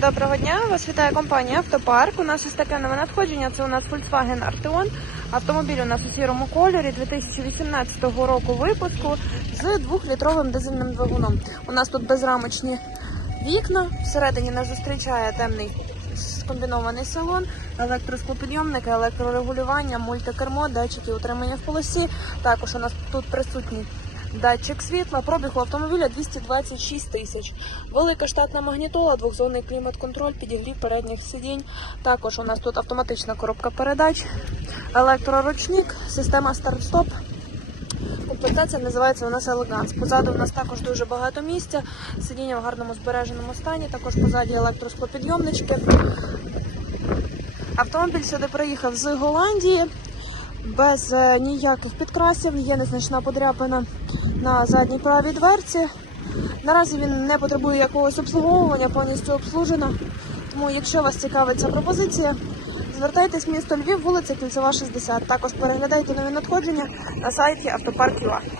Доброго дня, вас вітає компанія Автопарк. У нас ось таке нове надходження. Це у нас Volkswagen Arteon. Автомобіль у нас у сірому кольорі 2018 року випуску з 2-літровим дизельним двигуном. У нас тут безрамочні вікна. Всередині нас зустрічає темний скомбінований салон, електросклопідйомники, електрорегулювання, мультикермо, датчики утримання в полосі. Також у нас тут присутній датчик світла, пробіг у автомобіля 226 тисяч. Велика штатна магнітола, двохзонний клімат-контроль, підігрів передніх сидінь. Також у нас тут автоматична коробка передач, електроручник, система старт-стоп. Комплектація називається у нас Елеганс. Позаду у нас також дуже багато місця, сидіння в гарному збереженому стані, також позаді електросклопідйомнички. Автомобіль сюди приїхав з Голландії без е, ніяких підкрасів, є незначна подряпина на задній правій дверці. Наразі він не потребує якогось обслуговування, повністю обслужено. Тому, якщо вас цікавить ця пропозиція, звертайтесь в місто Львів, вулиця Кільцева, 60. Також переглядайте нові надходження на сайті автопарк.ua.